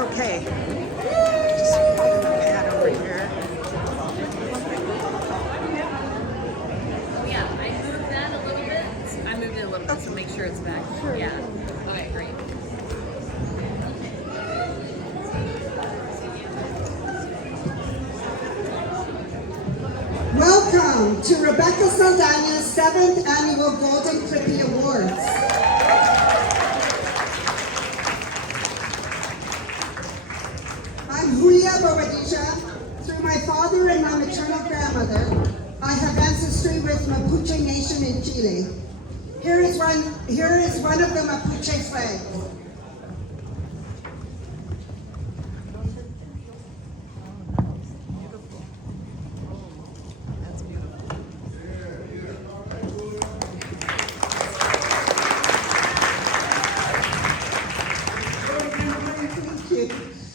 okay. Just put the pad over here. Oh yeah, I moved that a little bit. I moved it a little bit, so make sure it's back. Sure. Yeah. Okay, great. Welcome to Rebecca Saldaña's 7th Annual Golden Clippy Awards. I'm Julia Bobadilla. Through my father and my maternal grandmother, I have ancestry with Mapuche Nation in Chile. Here is one of the Mapuche flags.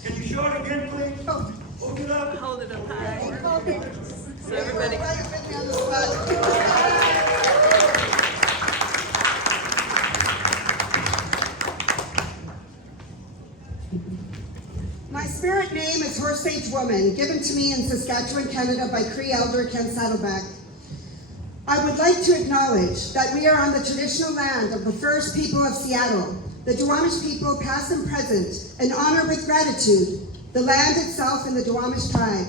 Can you show it again, please? Hold it up. Hold it up high. So everybody. My spirit name is Horse-Age Woman, given to me in Saskatchewan, Canada by Cree Elder Ken Saddleback. I would like to acknowledge that we are on the traditional land of the first people of Seattle, the Duwamish people past and present, and honor with gratitude the land itself and the Duwamish tribe.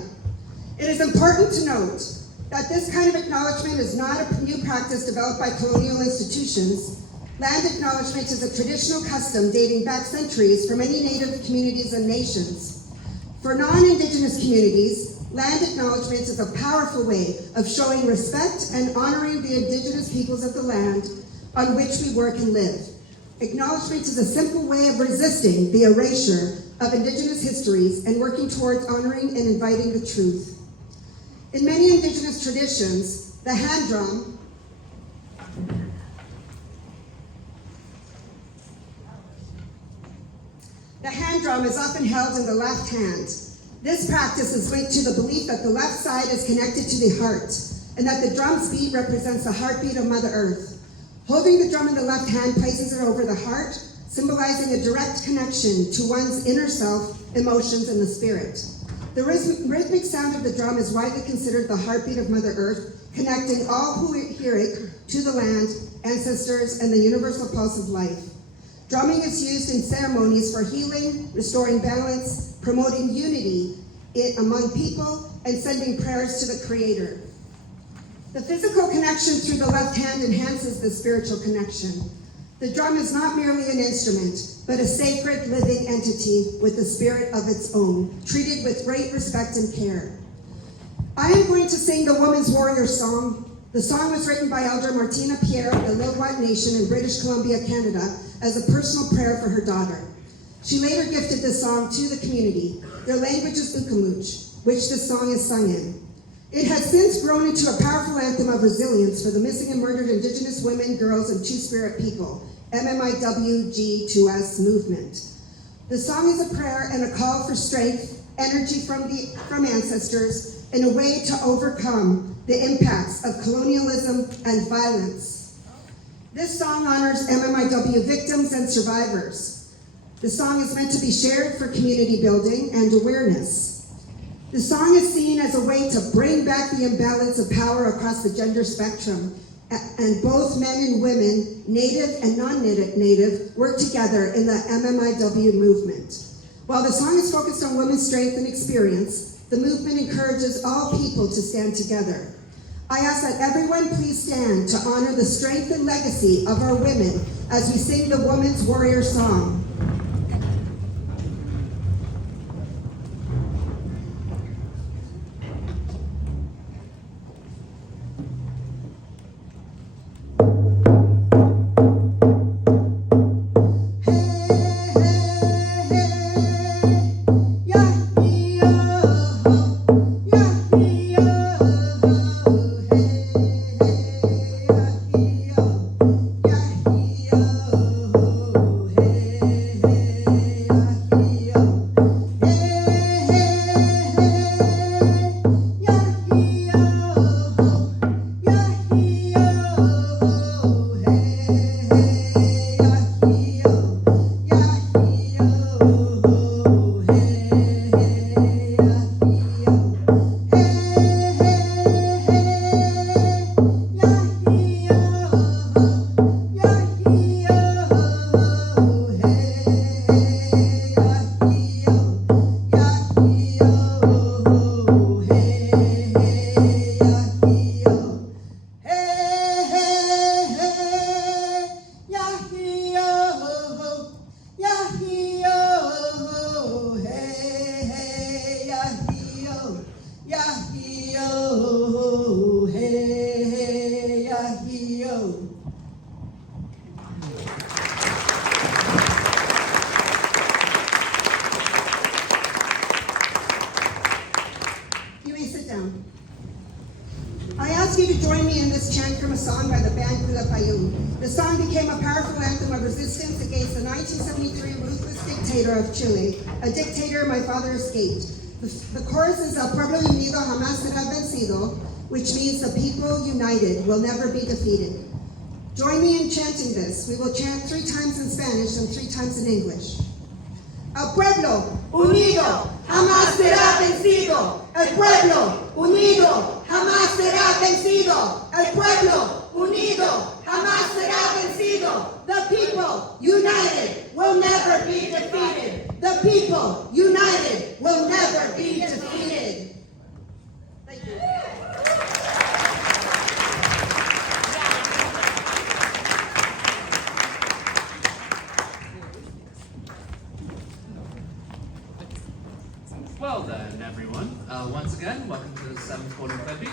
It is important to note that this kind of acknowledgement is not a new practice developed by colonial institutions. Land acknowledgement is a traditional custom dating back centuries for many Native communities and nations. For non-Indigenous communities, land acknowledgement is a powerful way of showing respect and honoring the Indigenous peoples of the land on which we work and live. Acknowledgement is a simple way of resisting the erasure of Indigenous histories and working towards honoring and inviting the truth. In many Indigenous traditions, the hand drum is often held in the left hand. This practice is linked to the belief that the left side is connected to the heart and that the drum's beat represents the heartbeat of Mother Earth. Holding the drum in the left hand places it over the heart, symbolizing a direct connection to one's inner self, emotions, and the spirit. The rhythmic sound of the drum is widely considered the heartbeat of Mother Earth, connecting all who hear it to the land, ancestors, and the universal pulse of life. Drumming is used in ceremonies for healing, restoring balance, promoting unity among people, and sending prayers to the Creator. The physical connection through the left hand enhances the spiritual connection. The drum is not merely an instrument, but a sacred living entity with a spirit of its own, treated with great respect and care. I am going to sing the Woman's Warrior Song. The song was written by Elder Martina Pierre of the Lilwat Nation in British Columbia, Canada, as a personal prayer for her daughter. She later gifted this song to the community. Their language is Ukamuch, which this song is sung in. It has since grown into a powerful anthem of resilience for the missing and murdered Indigenous women, girls, and Two-Spirit people, MMIWG2S movement. The song is a prayer and a call for strength, energy from ancestors, and a way to overcome the impacts of colonialism and violence. This song honors MMIW victims and survivors. The song is meant to be shared for community building and awareness. The song is seen as a way to bring back the imbalance of power across the gender spectrum, and both men and women, Native and non-Native, work together in the MMIW movement. While the song is focused on women's strength and experience, the movement encourages all people to stand together. I ask that everyone please stand to honor the strength and legacy of our women as we sing the Woman's Warrior Song. Hey, the Fayoum. The song became a powerful anthem of resistance against the 1973 ruthless dictator of Chile, a dictator my father escaped. The chorus is El Pueblo Unido Jamás Será Vencido, which means the people united will never be defeated. Join me in chanting this. We will chant 3 times in Spanish and 3 times in English. El pueblo unido jamás será vencido. El pueblo unido jamás será vencido. El pueblo unido jamás será vencido. The people united will never be defeated. The people united will never be defeated. Thank you. Well then, everyone, once again, welcome to the 7th Golden Clippy.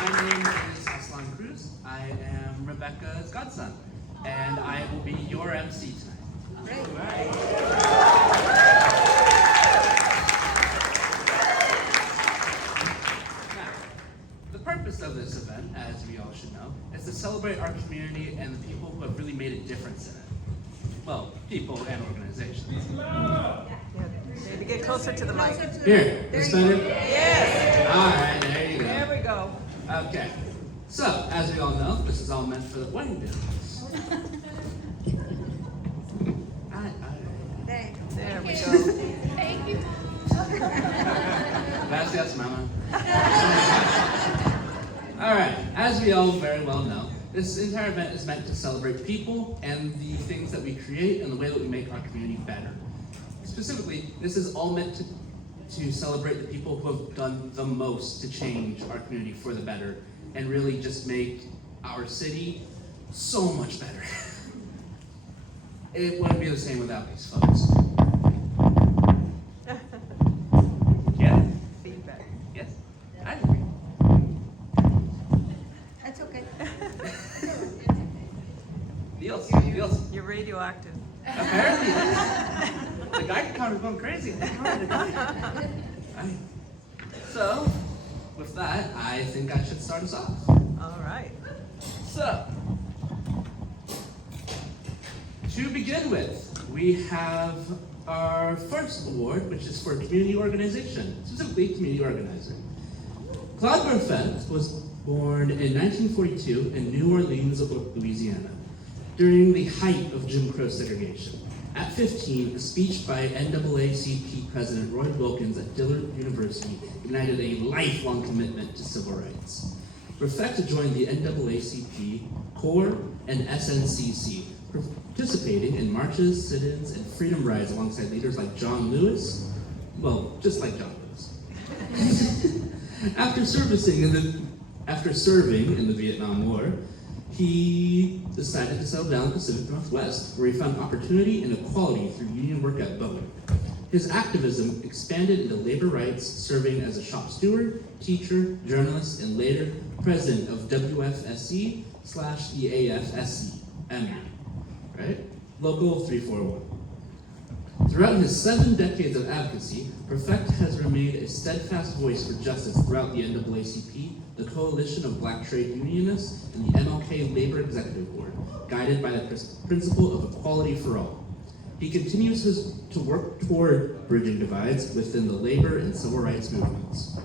My name is Aslan Cruz. I am Rebecca's godson, and I will be your MC tonight. Great. Now, the purpose of this event, as we all should know, is to celebrate our community and the people who have really made a difference in it. Well, people and organizations. Maybe get closer to the mic. Here, this better? Yes. All right, there you go. There we go. Okay, so as we all know, this is all meant for the wedding business. There we go. Thank you. Gracias, mama. All right, as we all very well know, this entire event is meant to celebrate people and the things that we create and the way that we make our community better. Specifically, this is all meant to celebrate the people who have done the most to change our community for the better and really just make our city so much better. It wouldn't be the same without these folks. Yeah? Feedback. Yes? I agree. That's okay. Deals. You're radioactive. Apparently. The guy count is going crazy. So, with that, I think I should start us off. All right. So, to begin with, we have our first award, which is for community organization, specifically community organizer. Claude Burfett was born in 1942 in New Orleans, Louisiana, during the height of Jim Crow segregation. At 15, a speech by NAACP President Roy Wilkins at Dillard University ignited a lifelong commitment to civil rights. Burfett joined the NAACP, CORE, and SNCC, participating in marches, sit-ins, and freedom rides alongside leaders like John Lewis, well, just like John Lewis. After serving in the Vietnam War, he decided to settle down in the Pacific Northwest, where he found opportunity and equality through union work at Boeing. His activism expanded into labor rights, serving as a shop steward, teacher, journalist, and later president of WFSC/the AFSC, right? Local 341. Throughout his 7 decades of advocacy, Burfett has remained a steadfast voice for justice throughout the NAACP, the Coalition of Black Trade Unionists, and the MLK Labor Executive Board, guided by the principle of equality for all. He continues to work toward bridging divides within the labor and civil rights movements.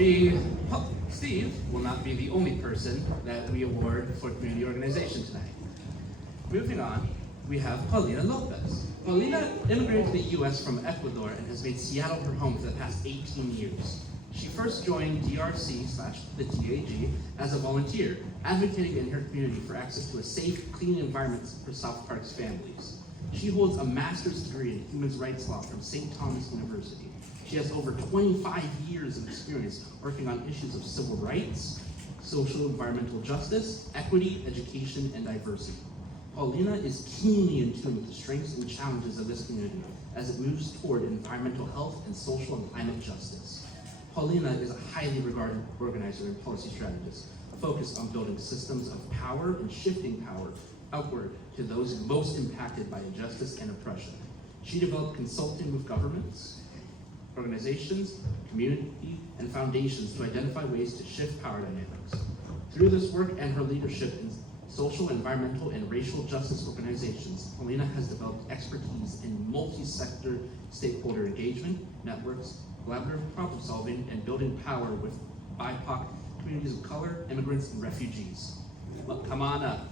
Steve will not be the only person that we award for community organization tonight. Moving on, we have Paulina Lopez. Paulina immigrated to the U.S. from Ecuador and has made Seattle her home for the past 18 years. She first joined DRC/the TAG as a volunteer, advocating in her community for access to a safe, clean environment for South Park's families. She holds a master's degree in human rights law from St. Thomas University. She has over 25 years of experience working on issues of civil rights, social environmental justice, equity, education, and diversity. Paulina is keenly in tune with the strengths and challenges of this community as it moves toward environmental health and social and climate justice. Paulina is a highly regarded organizer and policy strategist, focused on building systems of power and shifting power outward to those most impacted by injustice and oppression. She developed consulting with governments, organizations, community, and foundations to identify ways to shift power dynamics. Through this work and her leadership in social, environmental, and racial justice organizations, Paulina has developed expertise in multi-sector stakeholder engagement, networks, collaborative problem solving, and building power with BIPOC communities of color, immigrants, and refugees. Well, come on up.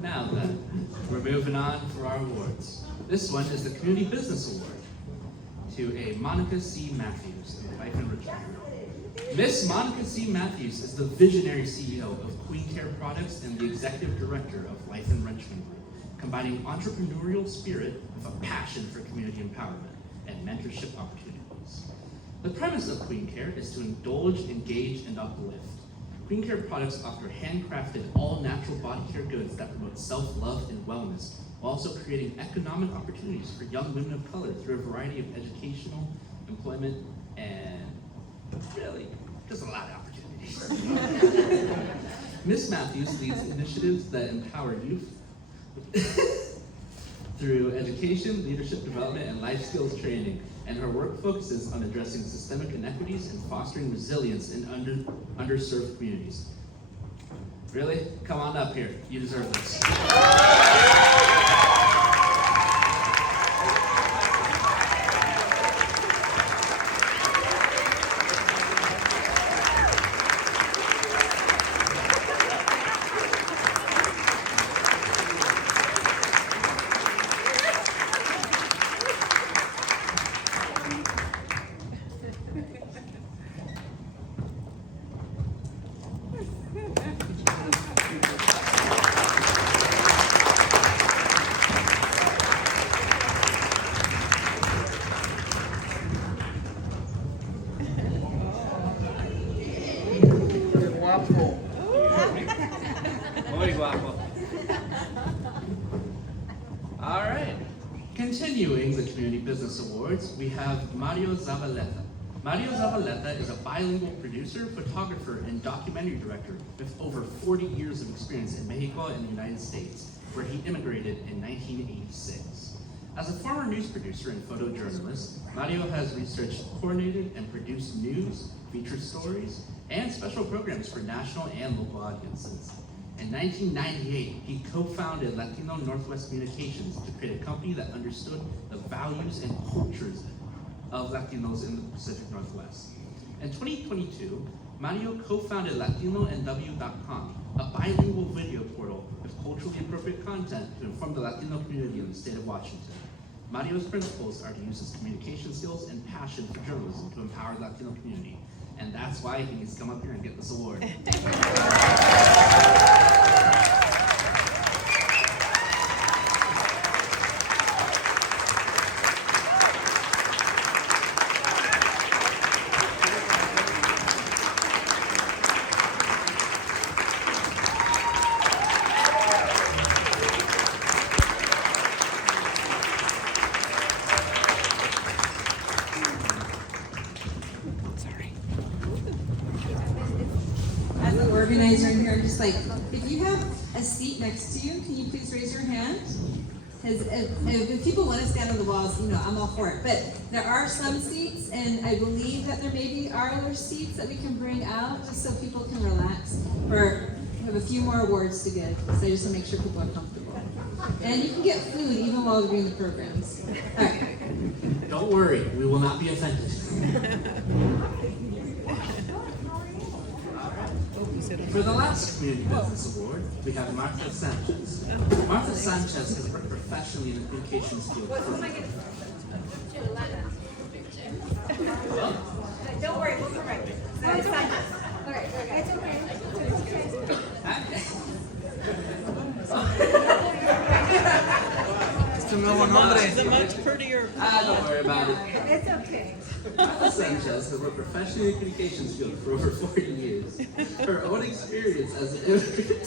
Now then, we're moving on for our awards. This one is the Community Business Award to a Monica C. Matthews in Life and Richmond. Miss Monica C. Matthews is the visionary CEO of Queen Care Products and the executive director of Life and Richmond Group, combining entrepreneurial spirit with a passion for community empowerment and mentorship opportunities. The premise of Queen Care is to indulge, engage, and uplift. Queen Care Products offer handcrafted, all-natural body care goods that promote self-love and wellness, while also creating economic opportunities for young women of color through a variety of educational, employment, and really, just a lot of opportunities. Ms. Matthews leads initiatives that empower youth through education, leadership development, and life skills training, and her work focuses on addressing systemic inequities and fostering resilience in underserved communities. Really? Come on up here. You deserve this. Muy guapo. All right. Continuing the Community Business Awards, we have Mario Zavaleta. Mario Zavaleta is a bilingual producer, photographer, and documentary director with over 40 years of experience in Mexico and the United States, where he immigrated in 1986. As a former news producer and photojournalist, Mario has researched, coordinated, and produced news, feature stories, and special programs for national and local audiences. In 1998, he co-founded Latino Northwest Communications to create a company that understood the values and cultures of Latinos in the Pacific Northwest. In 2022, Mario co-founded LatinoNW.com, a bilingual video portal with culturally appropriate content to inform the Latino community in the state of Washington. Mario's principles are to use his communication skills and passion for journalism to empower the Latino community. And that's why he needs to come up here and get this award. like, if you have a seat next to you, can you please raise your hand? Because if people want to stand on the walls, I'm all for it. But there are some seats, and I believe that there maybe are other seats that we can bring out just so people can relax. We have a few more awards to give, so just to make sure people are comfortable. And you can get food even while we're doing the programs. All right. Don't worry, we will not be offended. For the last Community Business Award, we have Martha Sanchez. Martha Sanchez has worked professionally in the communications field for... Don't worry, we'll correct it. It's fine. It's okay. It's a much prettier. Don't worry about it. It's okay. Martha Sanchez has worked professionally in the communications field for over 40 years. Her own experience as an immigrant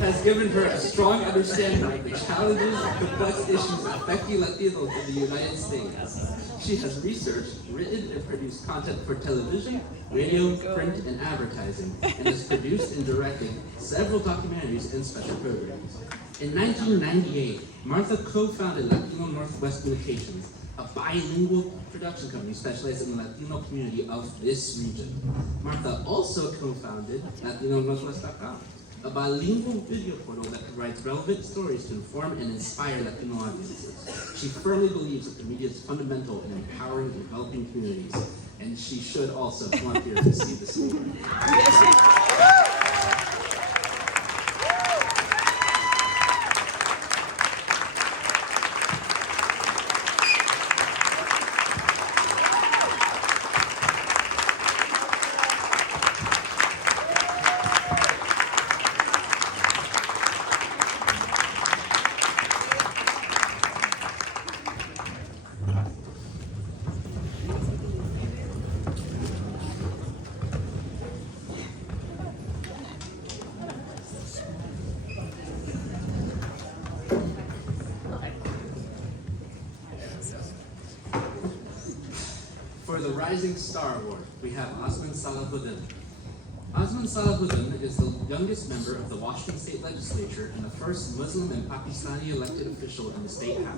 has given her a strong understanding of the challenges and complex issues affecting Latinos in the United States. She has researched, written, and produced content for television, radio, print, and advertising, and has produced and directed several documentaries and special programs. In 1998, Martha co-founded Latino Northwest Communications, a bilingual production company specialized in the Latino community of this region. Martha also co-founded LatinoNorthwest.com, a bilingual video portal that provides relevant stories to inform and inspire Latino audiences. She firmly believes that the media is fundamental in empowering and developing communities, and she should also come up here to receive this award. For the Rising Star Award, we have Osman Salahuddin. Osman Salahuddin is the youngest member of the Washington State Legislature and the first Muslim and Pakistani elected official in the State House.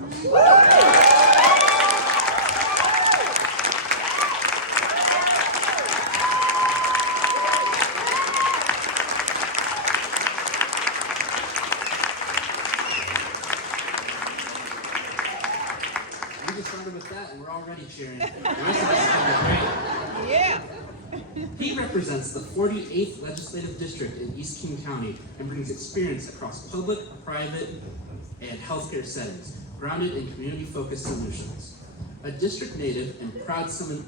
We just started with that and we're already cheering. The rest of us is gonna be great. Yeah. He represents the 48th Legislative District in East King County and brings experience across public, private, and healthcare settings, grounded in community-focused solutions. A district native and proud son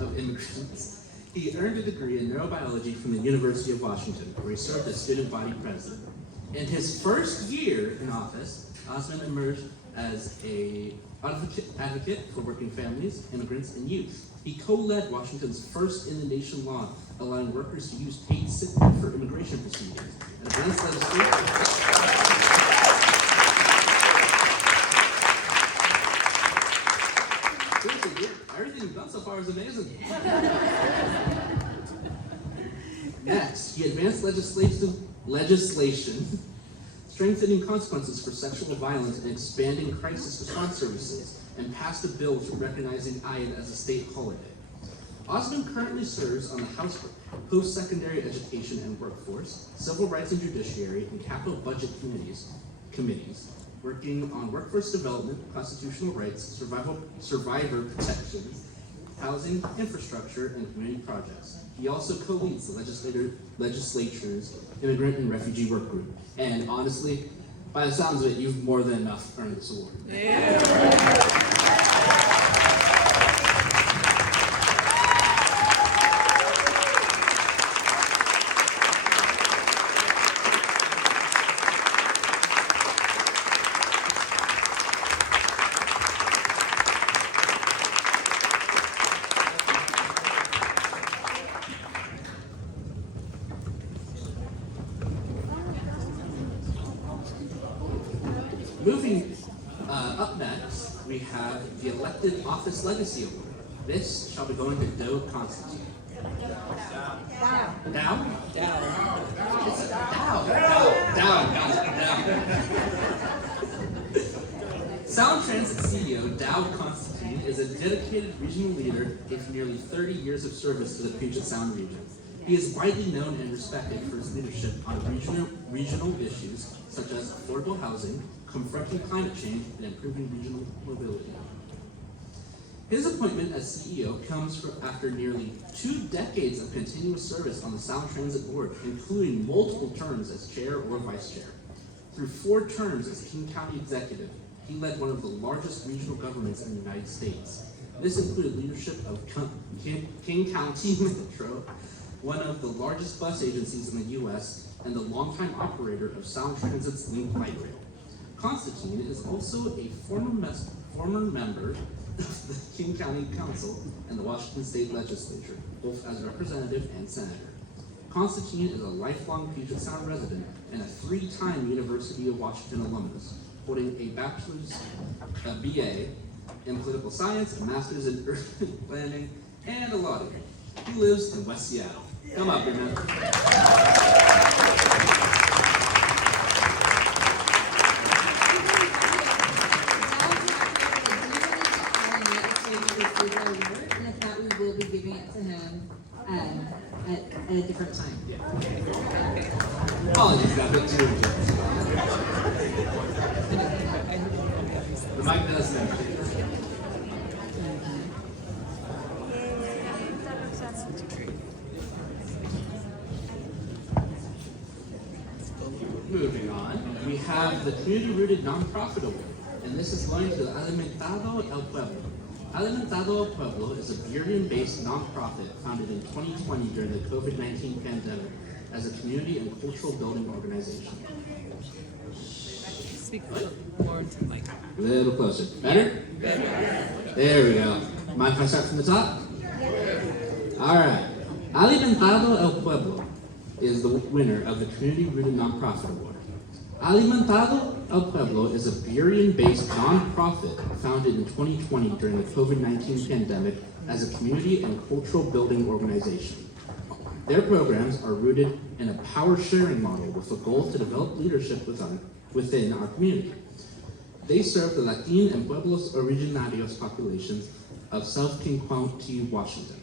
of immigrants, he earned a degree in neurobiology from the University of Washington, where he served as student body president. In his first year in office, Osman emerged as an advocate for working families, immigrants, and youth. He co-led Washington's first in-the-nation law allowing workers to use paid sick leave for immigration proceedings and advanced legislation. Seriously, everything you've done so far is amazing. Next, he advanced legislation strengthening consequences for sexual violence and expanding crisis response services, and passed a bill recognizing Eid as a state holiday. Osman currently serves on the House Post-Secondary Education and Workforce, Civil Rights and Judiciary, and Capital Budget committees, working on workforce development, constitutional rights, survivor protection, housing, infrastructure, and community projects. He also co-leads the legislature's Immigrant and Refugee Work Group. And honestly, by the sounds of it, you've more than enough earned this award. Yeah. Moving up next, we have the Elected Office Legacy Award. This shall be going to Doe Constantine. Down? Down. It's down. Down. Sound Transit CEO Dowd Constantine is a dedicated regional leader with nearly 30 years of service to the Puget Sound region. He is widely known and respected for his leadership on regional issues such as affordable housing, confronting climate change, and improving regional mobility. His appointment as CEO comes after nearly 2 decades of continuous service on the Sound Transit Board, including multiple terms as chair or vice chair. Through 4 terms as King County executive, he led one of the largest regional governments in the United States. This included leadership of King County Metro, one of the largest bus agencies in the U.S., and the longtime operator of Sound Transit's Link Light Rail. Constantine is also a former member of the King County Council and the Washington State Legislature, both as representative and senator. Constantine is a lifelong Puget Sound resident and a 3-time University of Washington alumnus, holding a bachelor's, a BA in political science, a master's in urban planning, and a law degree. He lives in West Seattle. Come up here, man. And if not, we will be giving it to him at a different time. Apologies, got a bit too intense. The mic does that. Moving on, we have the Community Rooted Nonprofit Award, and this is going to Alimentado El Pueblo. Alimentado El Pueblo is a Burien-based nonprofit founded in 2020 during the COVID-19 pandemic as a community and cultural building organization. Speak more into the mic. A little closer. Better? There we go. Mind if I start from the top? All right. Alimentado El Pueblo is the winner of the Community Rooted Nonprofit Award. Alimentado El Pueblo is a Burien-based nonprofit founded in 2020 during the COVID-19 pandemic as a community and cultural building organization. Their programs are rooted in a power-sharing model with a goal to develop leadership within our community. They serve the Latin and Pueblos Originarios populations of South King County, Washington.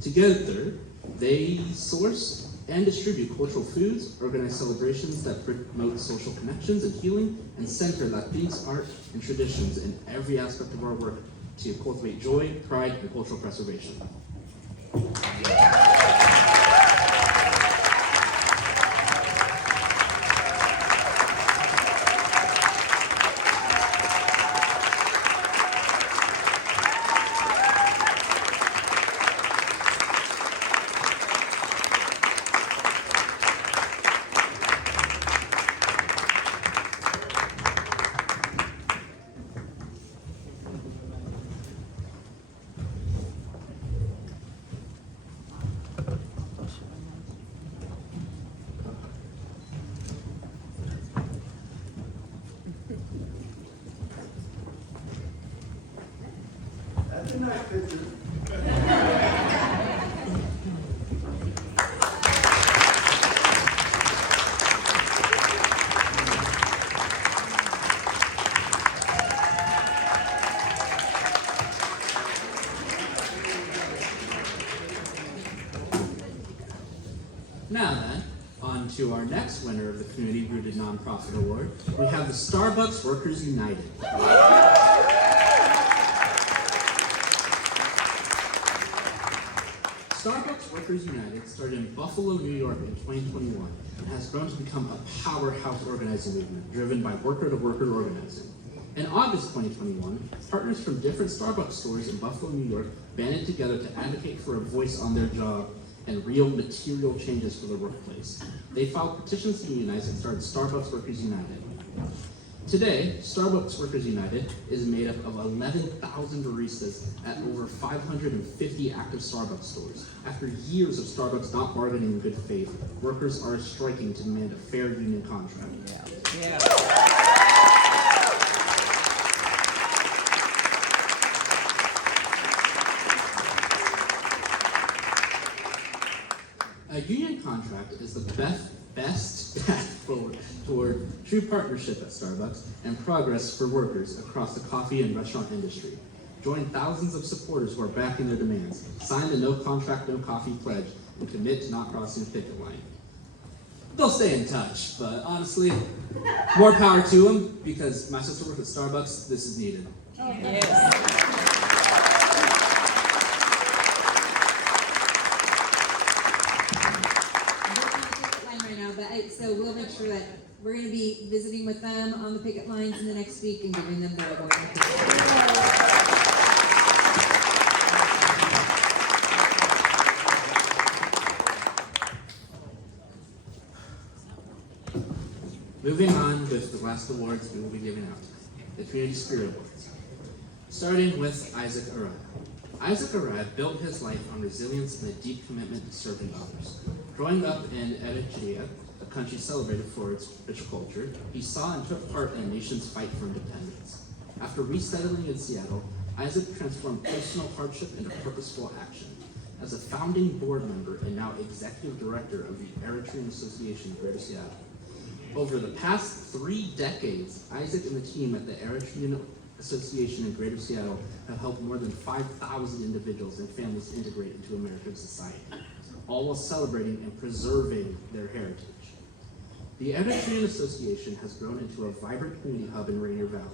Together, they source and distribute cultural foods, organize celebrations that promote social connections and healing, and center Latinx art and traditions in every aspect of our work to cultivate joy, pride, and cultural preservation. That's a nice picture. Now then, on to our next winner of the Community Rooted Nonprofit Award. We have the Starbucks Workers United. Starbucks Workers United started in Buffalo, New York in 2021 and has grown to become a powerhouse organizing movement driven by worker-to-worker organizing. In August 2021, partners from different Starbucks stores in Buffalo, New York banded together to advocate for a voice on their job and real material changes for their workplace. They filed petitions to unionize and started Starbucks Workers United. Today, Starbucks Workers United is made up of 11,000 baristas at over 550 active Starbucks stores. After years of Starbucks not bargaining in good faith, workers are striking to demand a fair union contract. Yeah. contract is the best path forward toward true partnership at Starbucks and progress for workers across the coffee and restaurant industry. Join thousands of supporters who are backing their demands. Sign the No Contract, No Coffee pledge and commit to not crossing the picket line. They'll stay in touch, but honestly, more power to them, because my sister works at Starbucks, this is needed. So we'll make sure that we're going to be visiting with them on the picket lines in the next week and giving them their award. Moving on with the last awards we will be giving out, the Community Spirit Awards. Starting with Isaac Arad. Isaac Arad built his life on resilience and a deep commitment to serving others. Growing up in Eritrea, a country celebrated for its rich culture, he saw and took part in the nation's fight for independence. After resettling in Seattle, Isaac transformed personal hardship into purposeful action. As a founding board member and now executive director of the Eritrean Association of Greater Seattle. Over the past 3 decades, Isaac and the team at the Eritrean Association in Greater Seattle have helped more than 5,000 individuals and families integrate into American society, all while celebrating and preserving their heritage. The Eritrean Association has grown into a vibrant community hub in Rainier Valley,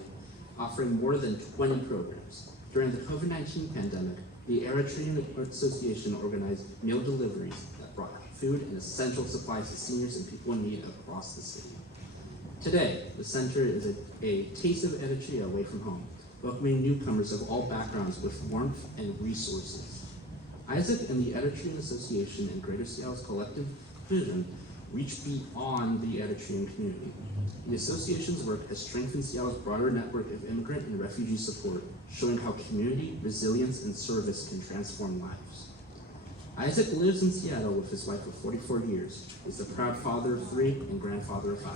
offering more than 20 programs. During the COVID-19 pandemic, the Eritrean Association organized meal deliveries that brought food and essential supplies to seniors and people in need across the city. Today, the center is a taste of Eritrea away from home, welcoming newcomers of all backgrounds with warmth and resources. Isaac and the Eritrean Association and Greater Seattle's collective vision reach beyond the Eritrean community. The association's work has strengthened Seattle's broader network of immigrant and refugee support, showing how community, resilience, and service can transform lives. Isaac lives in Seattle with his wife of 44 years, is the proud father of 3 and grandfather of 5.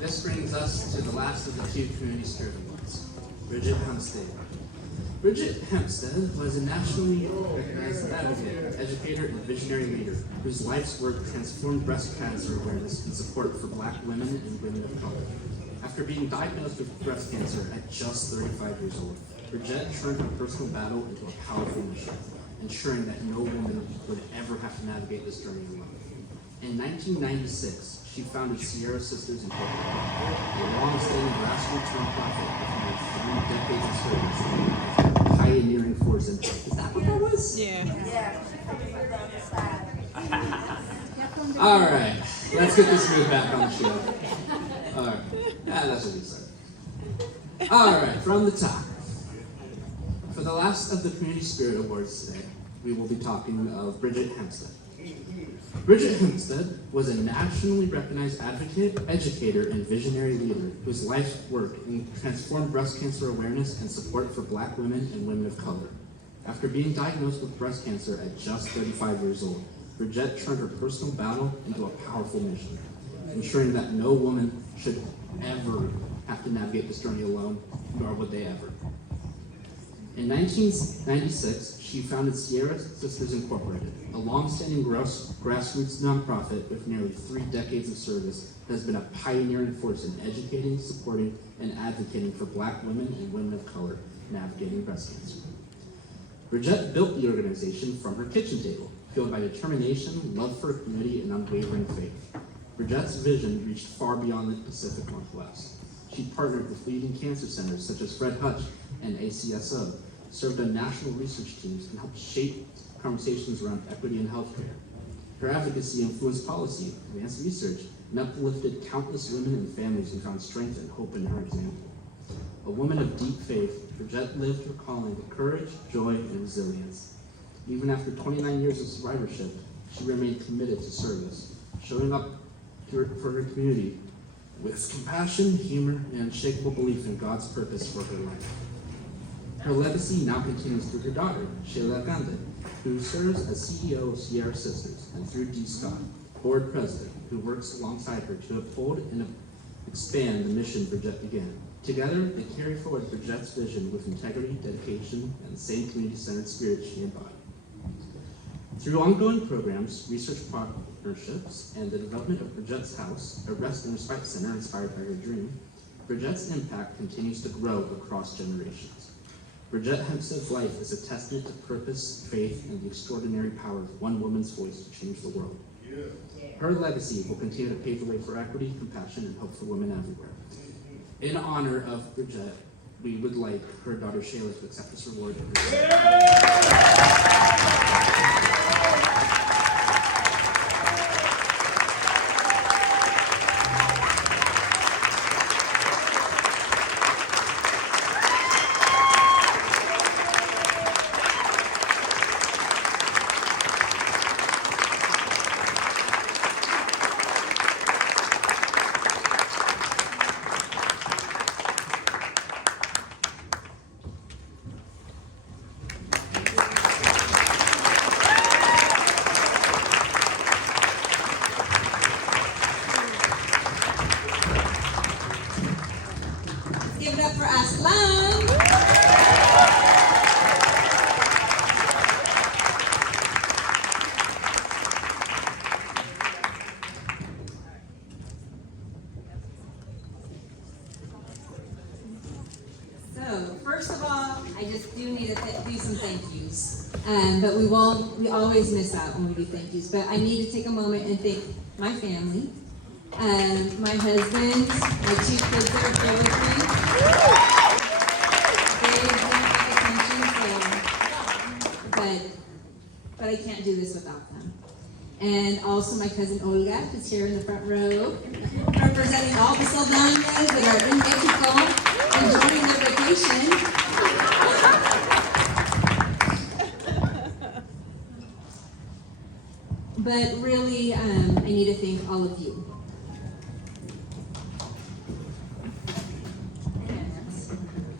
This brings us to the last of the 2 Community Spirit Awards, Bridget Hempstead. Bridget Hempstead was a nationally recognized advocate, educator, and visionary leader whose life's work transformed breast cancer awareness and support for Black women and women of color. After being diagnosed with breast cancer at just 35 years old, Bridget turned her personal battle into a powerful mission, ensuring that no woman would ever have to navigate this journey alone. In 1996, she founded Sierra Sisters Incorporated, a long-standing grassroots nonprofit with more than 3 decades of service, a pioneering force in. Is that what that was? Yeah. All right, let's get this move back on the show. All right, that's what we said. All right, from the top. For the last of the Community Spirit Awards today, we will be talking of Bridget Hempstead. Bridget Hempstead was a nationally recognized advocate, educator, and visionary leader whose life's work transformed breast cancer awareness and support for Black women and women of color. After being diagnosed with breast cancer at just 35 years old, Bridget turned her personal battle into a powerful mission, ensuring that no woman should ever have to navigate this journey alone, nor would they ever. In 1996, she founded Sierra Sisters Incorporated, a long-standing grassroots nonprofit with nearly 3 decades of service that has been a pioneering force in educating, supporting, and advocating for Black women and women of color navigating breast cancer. Bridgette built the organization from her kitchen table, fueled by determination, love for her community, and unwavering faith. Bridgette's vision reached far beyond the Pacific Northwest. She partnered with leading cancer centers such as Fred Hutch and ACSO, served on national research teams, and helped shape conversations around equity in healthcare. Her advocacy influenced policy, advanced research, and uplifted countless women and families who found strength and hope in her example. A woman of deep faith, Bridgette lived her calling with courage, joy, and resilience. Even after 29 years of survivorship, she remained committed to service, showing up for her community with compassion, humor, and unshakable belief in God's purpose for her life. Her legacy now continues through her daughter, Sheila Gande, who serves as CEO of Sierra Sisters, and through D. Scott, board president, who works alongside her to uphold and expand the mission Bridgette began. Together, they carry forward Bridgette's vision with integrity, dedication, and the same community-centered spirit she embodied. Through ongoing programs, research partnerships, and the development of Bridgette's House, a rest and respite center inspired by her dream, Bridgette's impact continues to grow across generations. Bridgette Hempstead's life is a testament to purpose, faith, and the extraordinary power of one woman's voice to change the world. Her legacy will continue to pave the way for equity, compassion, and hope for women everywhere. In honor of Bridgette, we would like her daughter Shayla to accept this reward. Give it up for Aslan. So, first of all, I just do need to do some thank yous. But we always miss out when we do thank yous. But I need to take a moment and thank my family, my husband, my 2 kids that are here with me. They've been my attention, but I can't do this without them. And also my cousin Olga, who's here in the front row, representing all the Saldañas that are in Mexico, enjoying their vacation. But really, I need to thank all of you.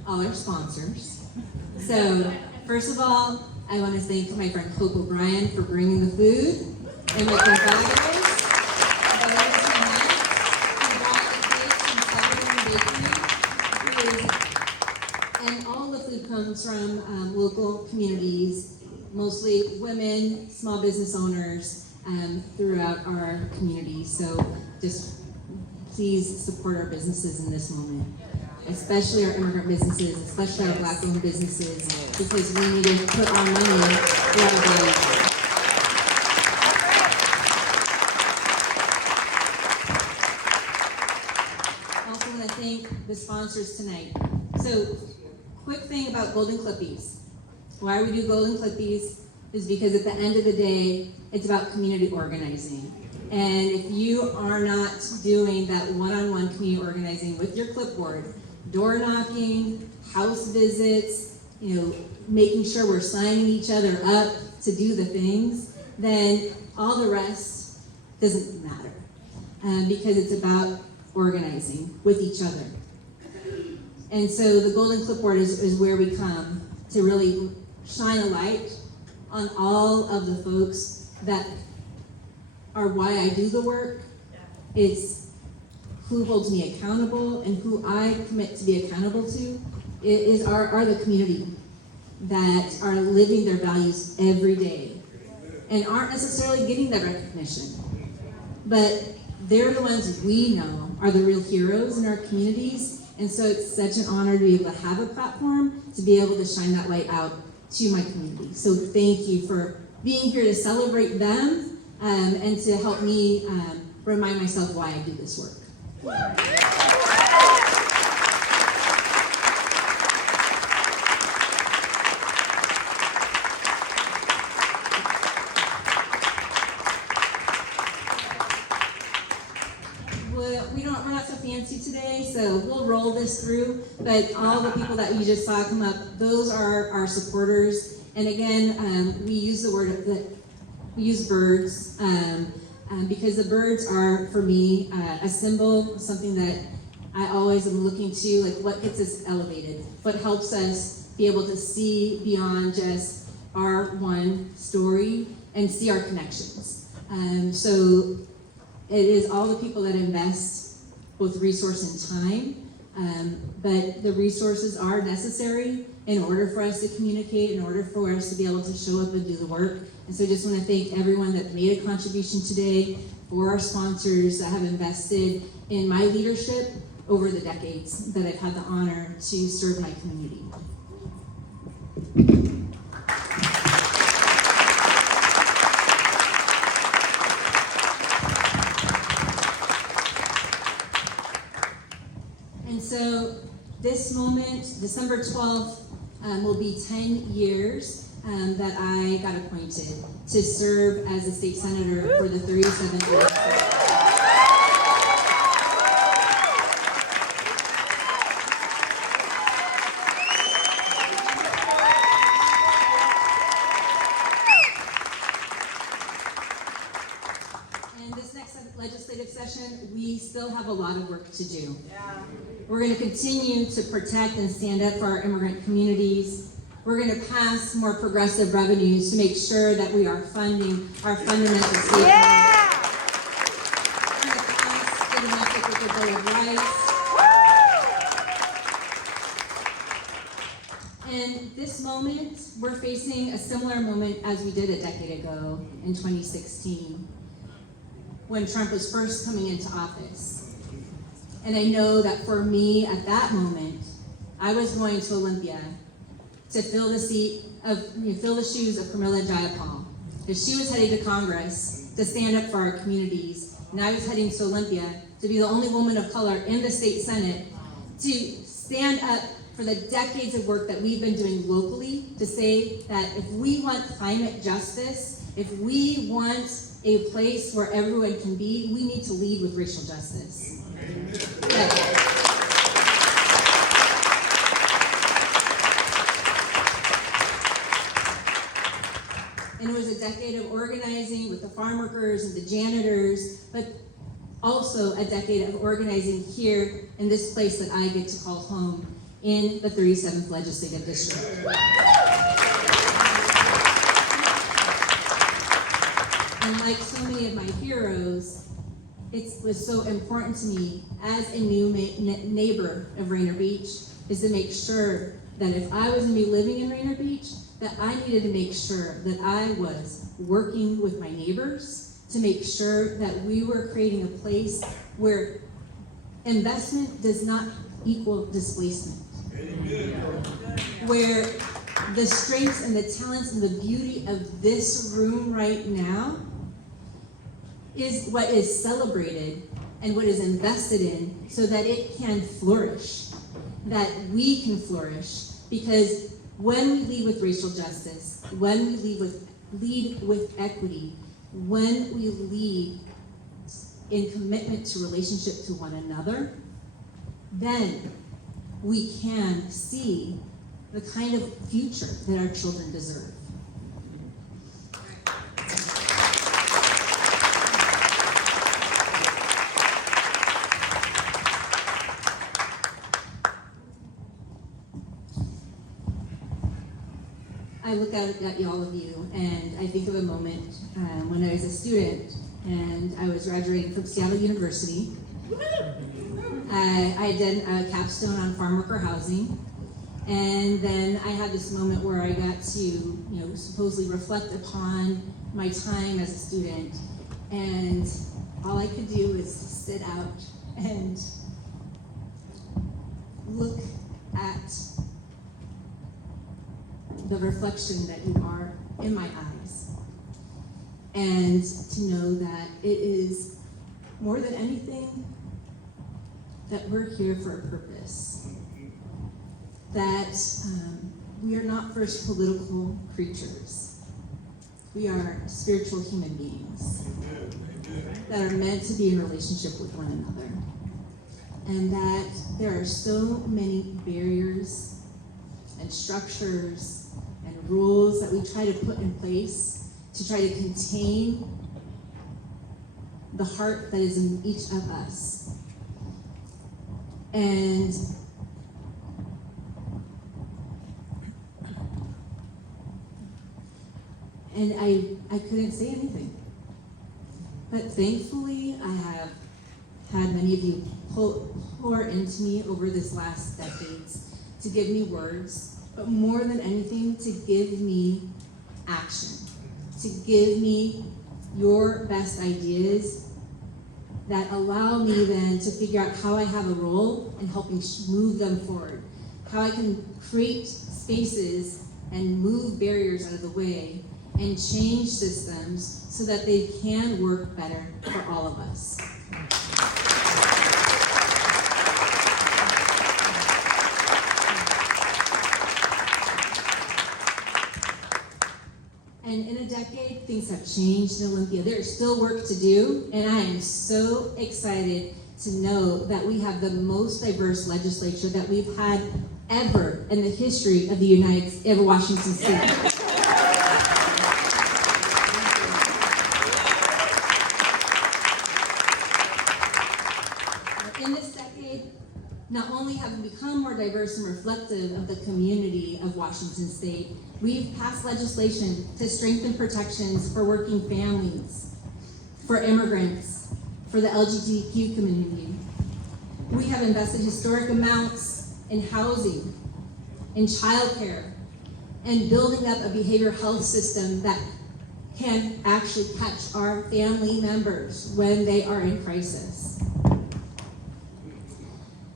All our sponsors. So, first of all, I want to thank my friend Hope O'Brien for bringing the food, and my competitors, and all the food comes from local communities, mostly women, small business owners throughout our community. So just please support our businesses in this moment, especially our immigrant businesses, especially our Black-owned businesses, because we need to put our money where our value is. I also want to thank the sponsors tonight. So, quick thing about Golden Clippies. Why we do Golden Clippies is because at the end of the day, it's about community organizing. And if you are not doing that one-on-one community organizing with your clipboard, door knocking, house visits, making sure we're signing each other up to do the things, then all the rest doesn't matter. Because it's about organizing with each other. And so the Golden Clipboard is where we come to really shine a light on all of the folks that are why I do the work. It's who holds me accountable and who I commit to be accountable to are the community. that are living their values every day and aren't necessarily getting that recognition. But they're the ones we know are the real heroes in our communities, and so it's such an honor to be able to have a platform to be able to shine that light out to my community. So thank you for being here to celebrate them and to help me remind myself why I do this work. We're not so fancy today, so we'll roll this through, but all the people that you just saw come up, those are our supporters. And again, we use we use birds, because the birds are, for me, a symbol, something that I always am looking to, like what gets us elevated, what helps us be able to see beyond just our one story and see our connections. So it is all the people that invest both resource and time, but the resources are necessary in order for us to communicate, in order for us to be able to show up and do the work. And so I just want to thank everyone that made a contribution today, for our sponsors that have invested in my leadership over the decades that I've had the honor to serve my community. And so this moment, December 12th, will be 10 years that I got appointed to serve as a state senator for the 37th legislature. And this next legislative session, we still have a lot of work to do. We're going to continue to protect and stand up for our immigrant communities. We're going to pass more progressive revenues to make sure that we are funding our fundamental state rights. We're going to pass the domestic with the Bill of Rights. And this moment, we're facing a similar moment as we did a decade ago in 2016, when Trump was first coming into office. And I know that for me at that moment, I was going to Olympia to fill the shoes of Pramila Jayapal, because she was heading to Congress to stand up for our communities, and I was heading to Olympia to be the only woman of color in the state Senate to stand up for the decades of work that we've been doing locally, to say that if we want climate justice, if we want a place where everyone can be, we need to lead with racial justice. Yeah. And it was a decade of organizing with the farm workers and the janitors, but also a decade of organizing here in this place that I get to call home, in the 37th Legislative District. And like so many of my heroes, it was so important to me as a new neighbor of Rainier Beach is to make sure that if I was going to be living in Rainier Beach, that I needed to make sure that I was working with my neighbors to make sure that we were creating a place where investment does not equal displacement. Where the strengths and the talents and the beauty of this room right now is what is celebrated and what is invested in so that it can flourish, that we can flourish. Because when we lead with racial justice, when we lead with equity, when we lead in commitment to relationship to one another, then we can see the kind of future that our children deserve. I look out at all of you and I think of a moment when I was a student and I was graduating from Seattle University. I had done a capstone on farm worker housing, And then I had this moment where I got to, supposedly reflect upon my time as a student. And all I could do is sit out and look at the reflection that you are in my eyes. And to know that it is more than anything that we're here for a purpose. That we are not first political creatures. We are spiritual human beings that are meant to be in relationship with one another. And that there are so many barriers and structures and rules that we try to put in place to try to contain the heart that is in each of us. And I couldn't say anything. But thankfully, I have had many of you pour into me over this last decades to give me words, but more than anything, to give me action, to give me your best ideas that allow me then to figure out how I have a role in helping move them forward, how I can create spaces and move barriers out of the way and change systems so that they can work better for all of us. And in a decade, things have changed in Olympia. There is still work to do, and I am so excited to know that we have the most diverse legislature that we've had ever in the history of the Washington State. In this decade, not only have we become more diverse and reflective of the community of Washington State, we've passed legislation to strengthen protections for working families, for immigrants, for the LGBTQ community. We have invested historic amounts in housing, in childcare, and building up a behavioral health system that can actually catch our family members when they are in crisis.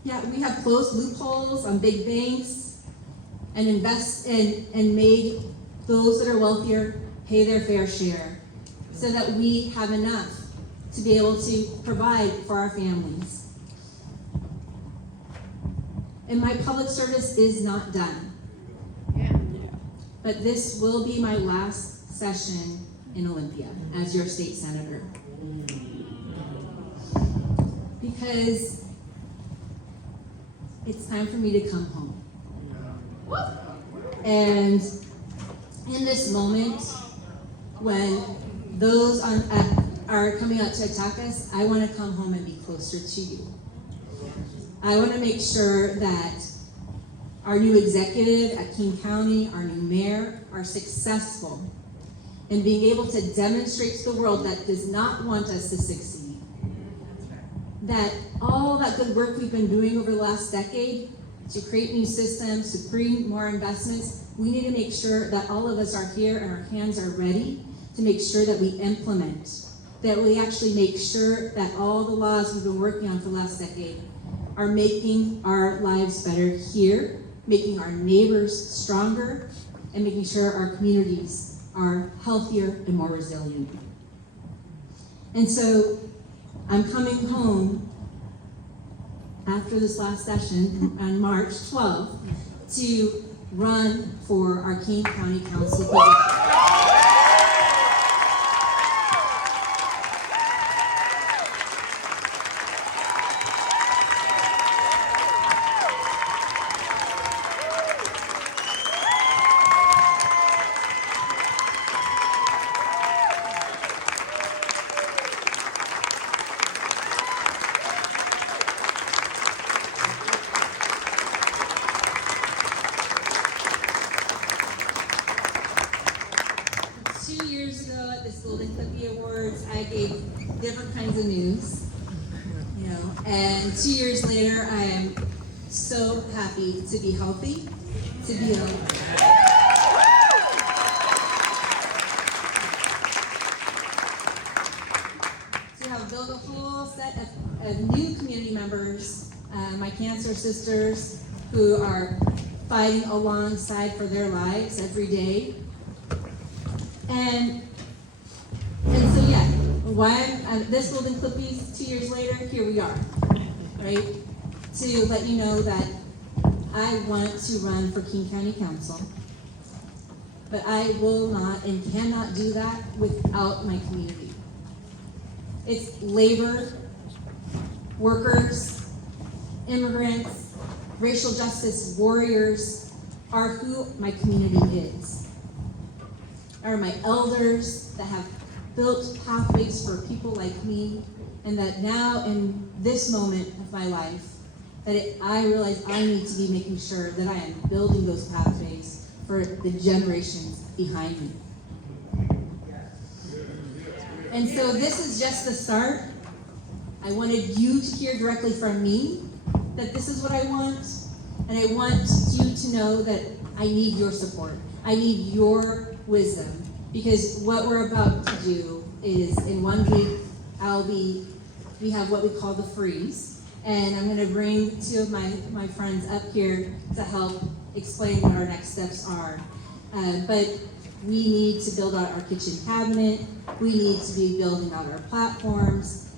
Yeah, we have closed loopholes on big banks and and made those that are wealthier pay their fair share so that we have enough to be able to provide for our families. And my public service is not done. But this will be my last session in Olympia as your state senator. Because it's time for me to come home. And in this moment, when those are coming out to attack us, I want to come home and be closer to you. I want to make sure that our new executive at King County, our new mayor, are successful in being able to demonstrate to the world that does not want us to succeed. That all that good work we've been doing over the last decade to create new systems, to bring more investments, we need to make sure that all of us are here and our hands are ready to make sure that we implement, that we actually make sure that all the laws we've been working on for the last decade are making our lives better here, making our neighbors stronger, and making sure our communities are healthier and more resilient. And so I'm coming home after this last session on March 12th to run for our King County Council position. Golden Clippy Awards, I gave different kinds of news, and 2 years later, I am so happy to be healthy, to be to have built a whole set of new community members, my cancer sisters, who are fighting alongside for their lives every day. And so yeah, why I'm this Golden Clippy 2 years later, here we are, right? To let you know that I want to run for King County Council, but I will not and cannot do that without my community. It's labor, workers, immigrants, racial justice warriors are who my community is. Are my elders that have built pathways for people like me, and that now in this moment of my life, I realize I need to be making sure that I am building those pathways for the generations behind me. And so this is just the start. I wanted you to hear directly from me that this is what I want, and I want you to know that I need your support. I need your wisdom, because what we're about to do is in 1 week, we have what we call the freeze, and I'm gonna bring two of my friends up here to help explain what our next steps are. But we need to build out our kitchen cabinet. We need to be building out our platforms.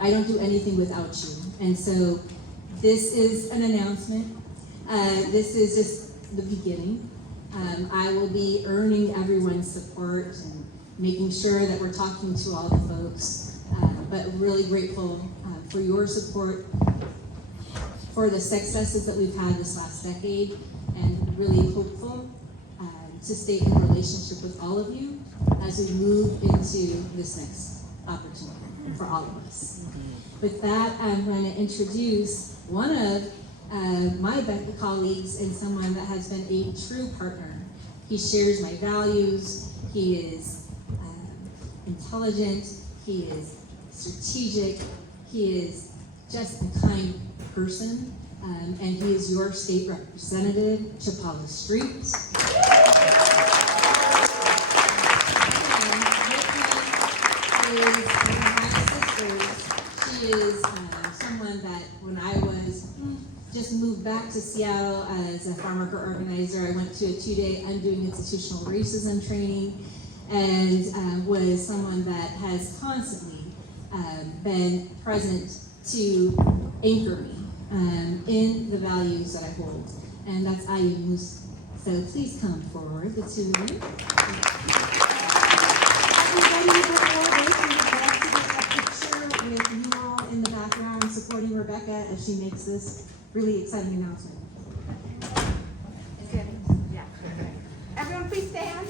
I don't do anything without you. And so this is an announcement. This is just the beginning. I will be earning everyone's support and making sure that we're talking to all the folks, but really grateful for your support, for the successes that we've had this last decade, and really hopeful to stay in relationship with all of you as we move into this next opportunity for all of us. With that, I'm going to introduce one of my colleagues and someone that has been a true partner. He shares my values. He is intelligent. He is strategic. He is just a kind person. And he is your state representative, Chapala Street. She is someone that when I was just moved back to Seattle as a farm worker organizer, I went to a 2-day undoing institutional racism training, and was someone that has constantly been present to anchor me in the values that I hold, and that's Ayu Musa. So please come forward, the two of you. Everybody, before this, we would love to get a picture with you all in the background supporting Rebecca as she makes this really exciting announcement. Good. Yeah. Everyone, please stand.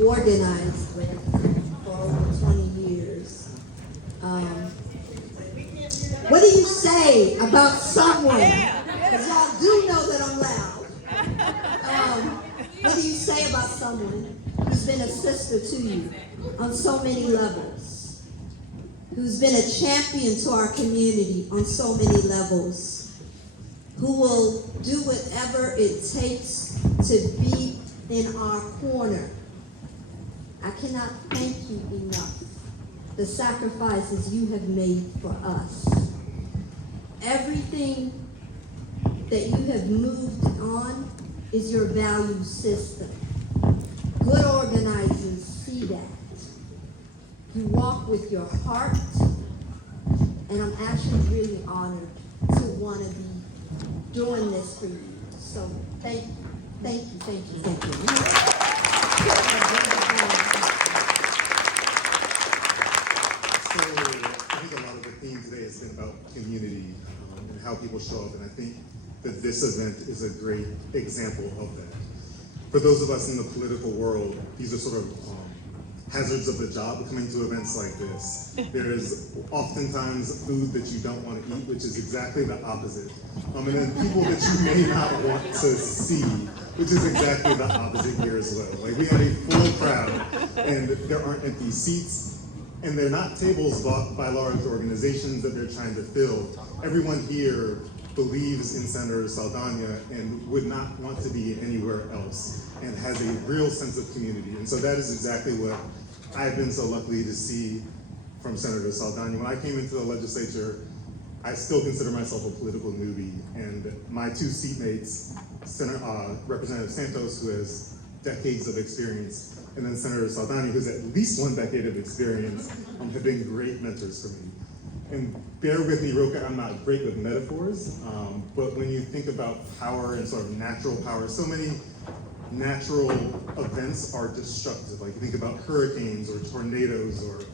Organized with for over 20 years. What do you say about someone? Because y'all do know that I'm loud. What do you say about someone who's been a sister to you on so many levels? Who's been a champion to our community on so many levels? Who will do whatever it takes to be in our corner? I cannot thank you enough. The sacrifices you have made for us. Everything that you have moved on is your value system. Good organizers see that. You walk with your heart And I'm actually really honored to want to be doing this for you. So thank you, thank you, thank you, thank you. So I think a lot of the theme today has been about community and how people show up, and I think that this event is a great example of that. For those of us in the political world, these are sort of hazards of the job coming to events like this. There is oftentimes food that you don't want to eat, which is exactly the opposite. And then people that you may not want to see, which is exactly the opposite here as well. Like, we have a full crowd and there aren't empty seats, and they're not tables bought by large organizations that they're trying to fill. Everyone here believes in Senator Saldaña and would not want to be anywhere else, and has a real sense of community. And so that is exactly what I've been so lucky to see from Senator Saldaña. When I came into the legislature, I still consider myself a political newbie, and my two seatmates, Representative Santos, who has decades of experience, and then Senator Saldaña, who's at least 1 decade of experience, have been great mentors for me. And bear with me, Roka, I'm not great with metaphors, but when you think about power and sort of natural power, so many natural events are destructive. Like, you think about hurricanes or tornadoes or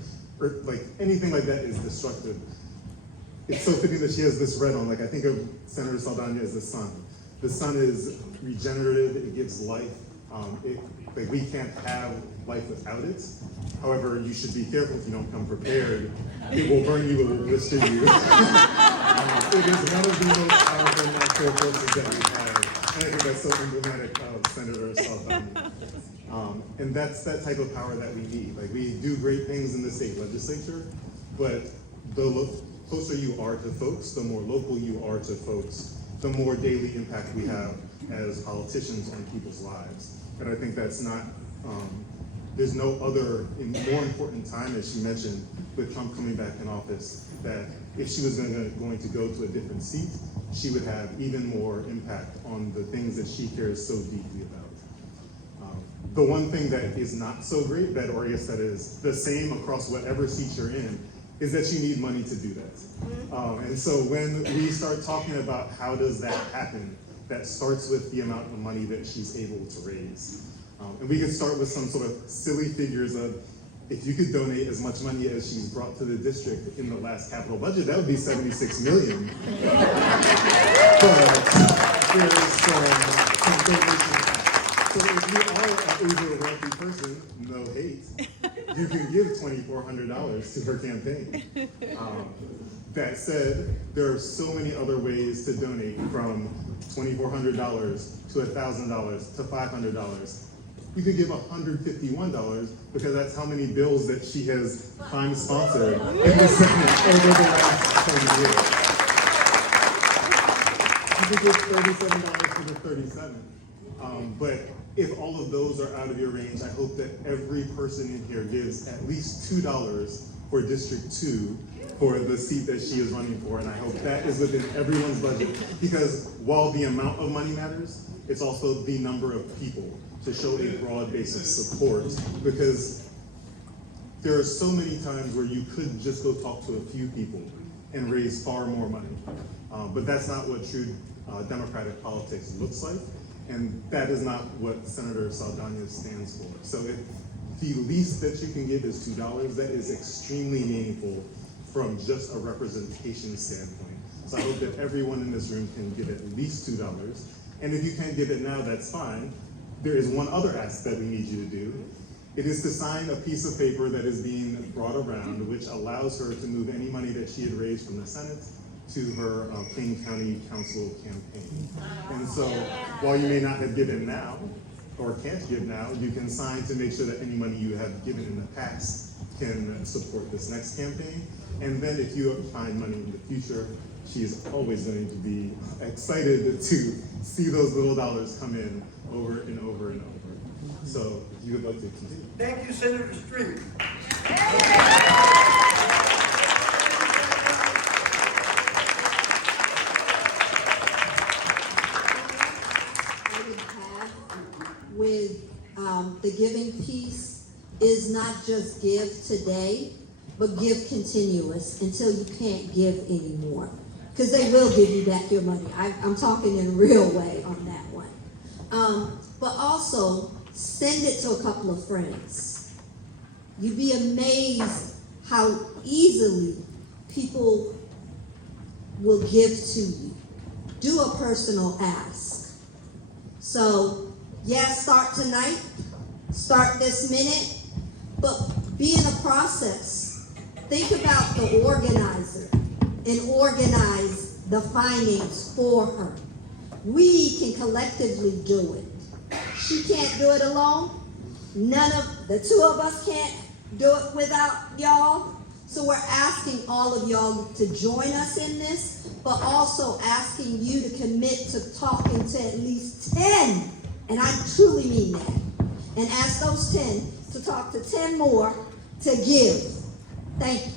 like anything like that is destructive. It's so fitting that she has this red on. Like, I think of Senator Saldaña as the sun. The sun is regenerative, it gives life. Like, we can't have life without it. However, you should be careful if you don't come prepared. It will burn you, it will blister you. It is one of the most powerful natural forces that we have. And I think that's so emblematic of Senator Saldaña. And that's that type of power that we need. Like, we do great things in the state legislature, but the closer you are to folks, the more local you are to folks, the more daily impact we have as politicians on people's lives. And I think that's not, there's no other more important time, as she mentioned, with Trump coming back in office, that if she was going to go to a different seat, she would have even more impact on the things that she cares so deeply about. The one thing that is not so great, or I guess that is the same across whatever seat you're in, is that you need money to do that. And so when we start talking about how does that happen, that starts with the amount of money that she's able to raise. And we could start with some sort of silly figures of, if you could donate as much money as she's brought to the district in the last capital budget, that would be $76 million. But there's some donation. So if you are an uber wealthy person, no hate, you can give $2,400 to her campaign. That said, there are so many other ways to donate, from $2,400 to $1,000 to $500. You could give $151 because that's how many bills that she has prime sponsored in the Senate over the last 10 years. You could give $37 to the 37. But if all of those are out of your range, I hope that every person in here gives at least $2 for District 2 for the seat that she is running for, and I hope that is within everyone's budget, because while the amount of money matters, it's also the number of people, to show a broad base of support, because there are so many times where you could just go talk to a few people and raise far more money. But that's not what true democratic politics looks like, and that is not what Senator Saldaña stands for. So if the least that you can give is $2, that is extremely meaningful from just a representation standpoint. So I hope that everyone in this room can give at least $2. And if you can't give it now, that's fine. There is one other ask that we need you to do. It is to sign a piece of paper that is being brought around, which allows her to move any money that she had raised from the Senate to her Plain County Council campaign. And so while you may not have given now, or can't give now, you can sign to make sure that any money you have given in the past can support this next campaign. And then if you find money in the future, she is always going to be excited to see those little dollars come in over and over and over. So if you would like to continue. Thank you, Senator Street. I would have with the giving piece is not just give today, but give continuous until you can't give anymore. Because they will give you back your money. I'm talking in a real way on that one. But also, send it to a couple of friends. You'd be amazed how easily people will give to you. Do a personal ask. So, yes, start tonight, start this minute, but be in a process. Think about the organizer and organize the finance for her. We can collectively do it. She can't do it alone. None of the two of us can't do it without y'all. So we're asking all of y'all to join us in this, but also asking you to commit to talking to at least 10, and I truly mean that, and ask those 10 to talk to 10 more to give. Thank you.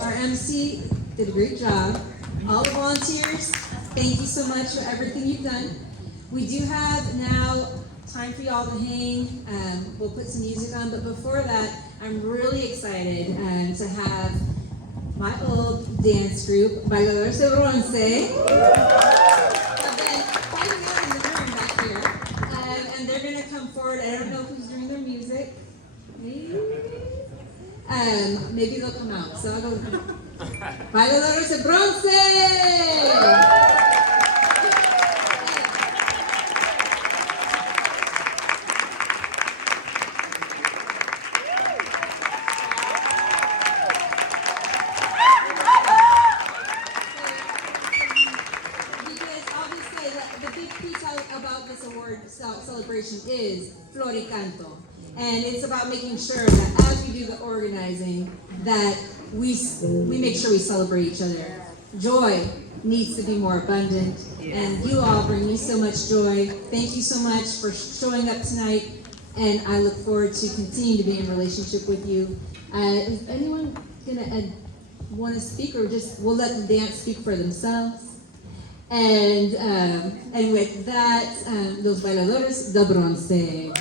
Our MC did a great job. All the volunteers, thank you so much for everything you've done. We do have now time for y'all to hang. We'll put some music on, but before that, I'm really excited to have my old dance group, Bailadores de Bronce, have been hanging out in the room back here, and they're gonna come forward. I don't know who's doing their music. Maybe they'll come out. So I'll go. Bailadores de Bronce! Celebration is Floricanto, and it's about making sure that as we do the organizing, that we make sure we celebrate each other. Joy needs to be more abundant, and you all bring me so much joy. Thank you so much for showing up tonight, and I look forward to continuing to be in relationship with you. Is anyone gonna want to speak, or just we'll let the dance speak for themselves? And with that, los bailadores de bronce.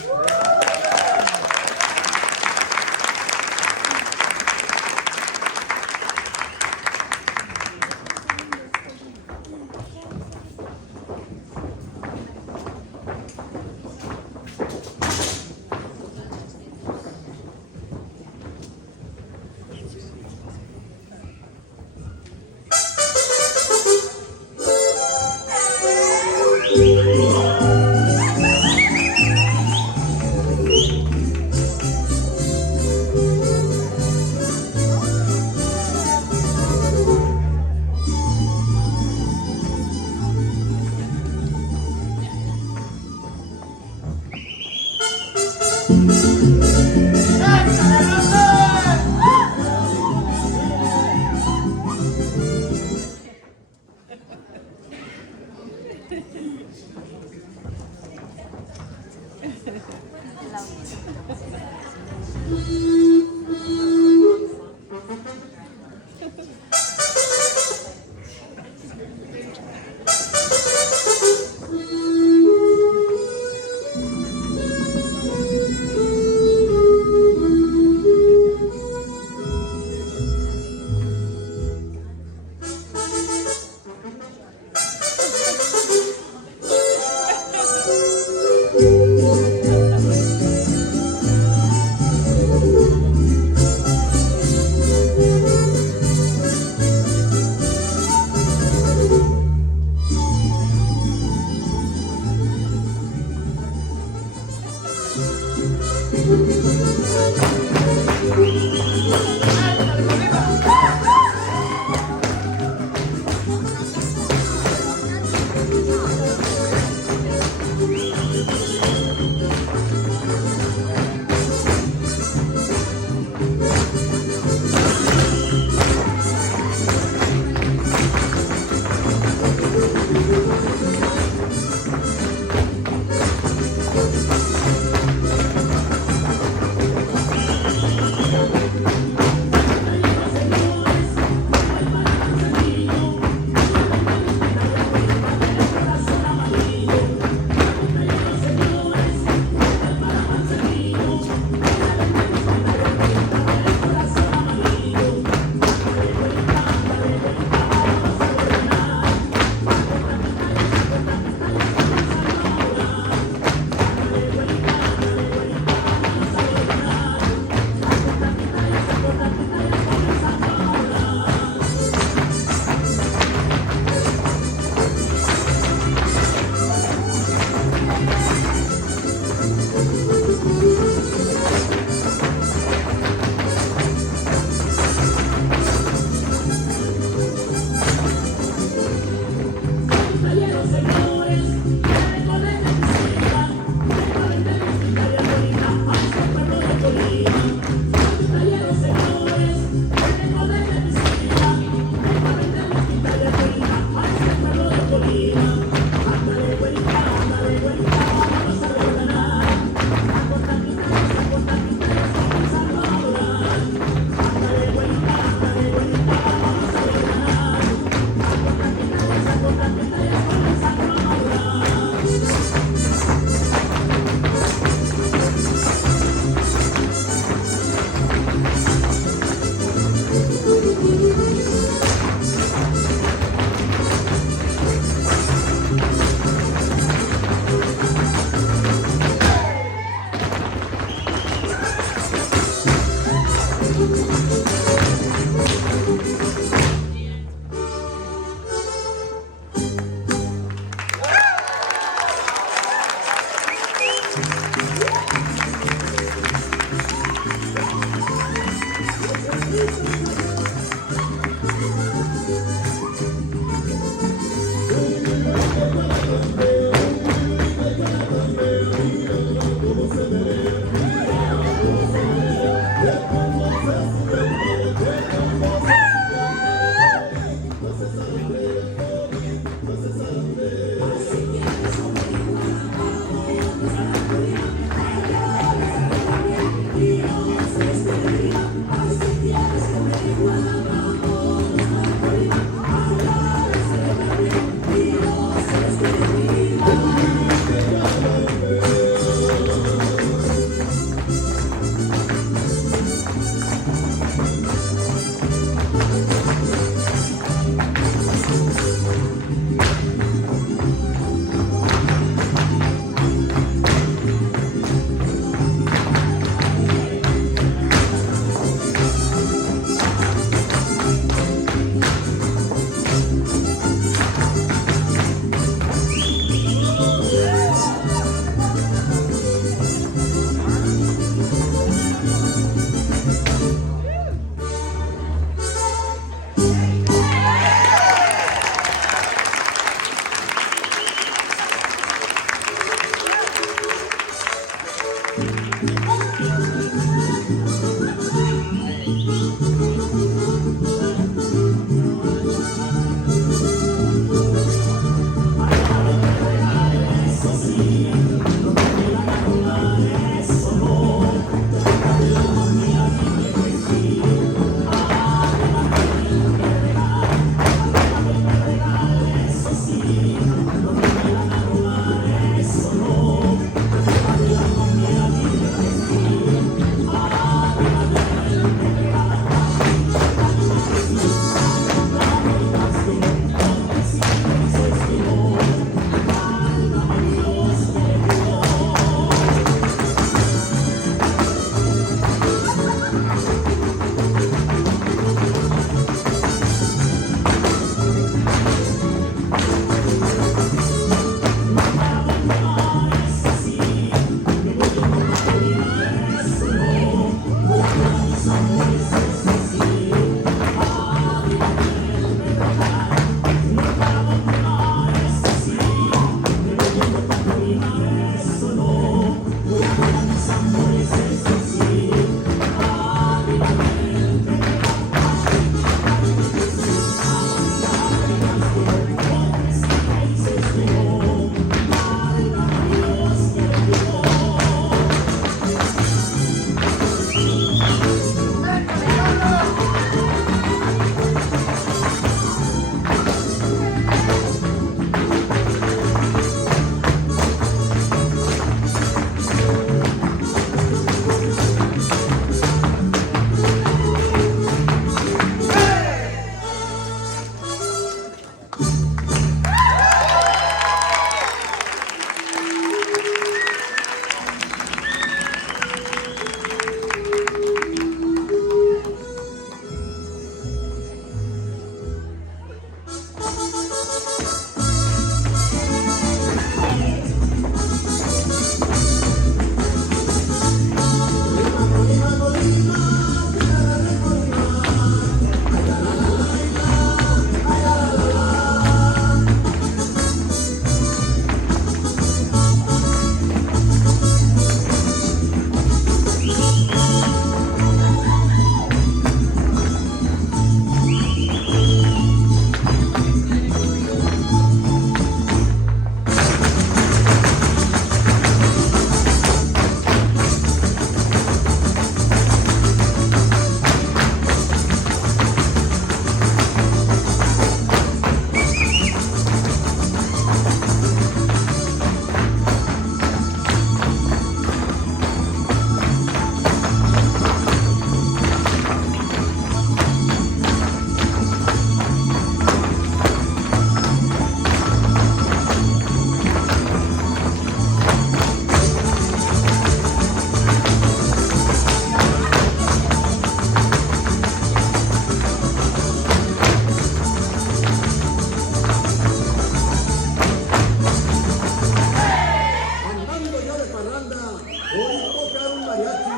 Hoy toca un mariachi.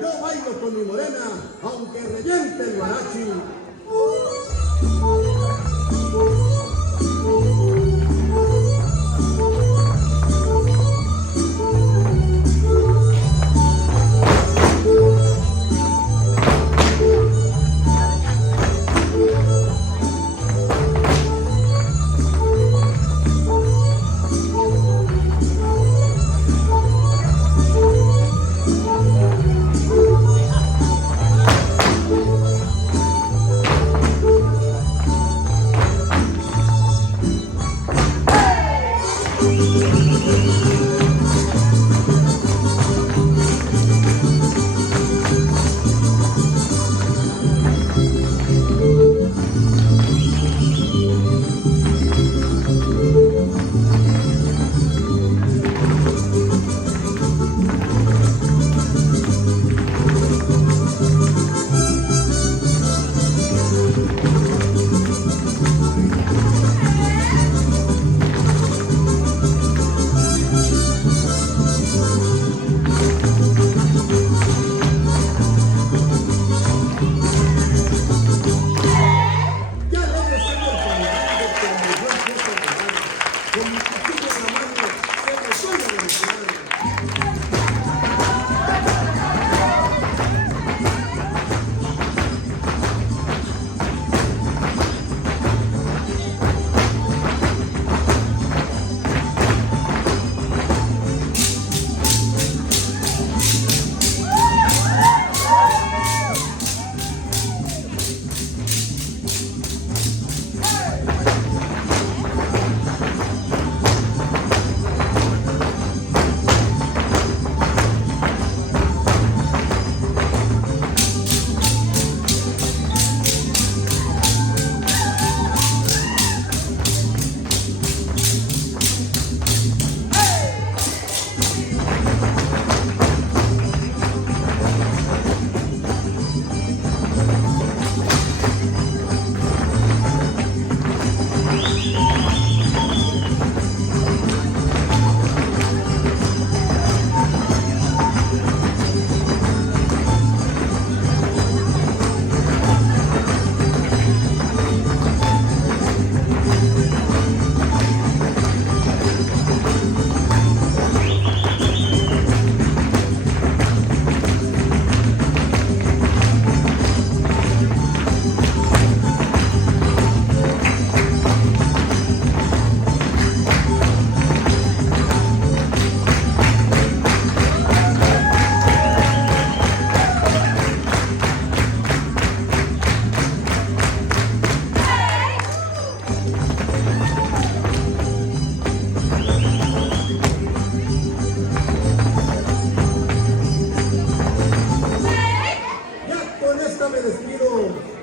Yo bailo con mi morena, aunque reviente el mariachi.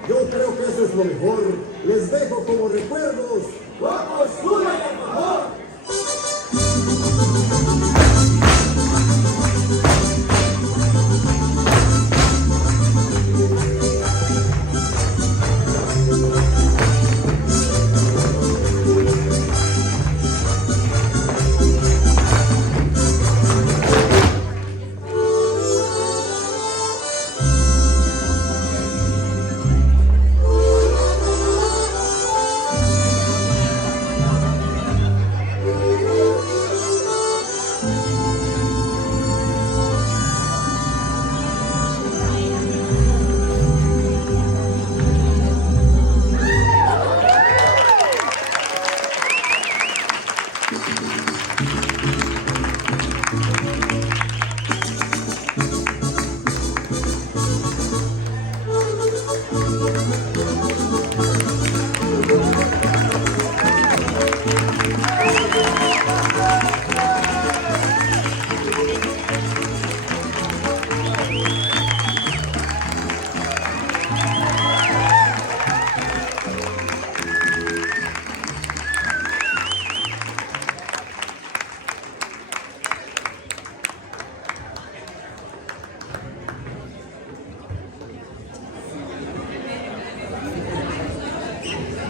Yo creo que eso es lo mejor. Les dejo como recuerdos.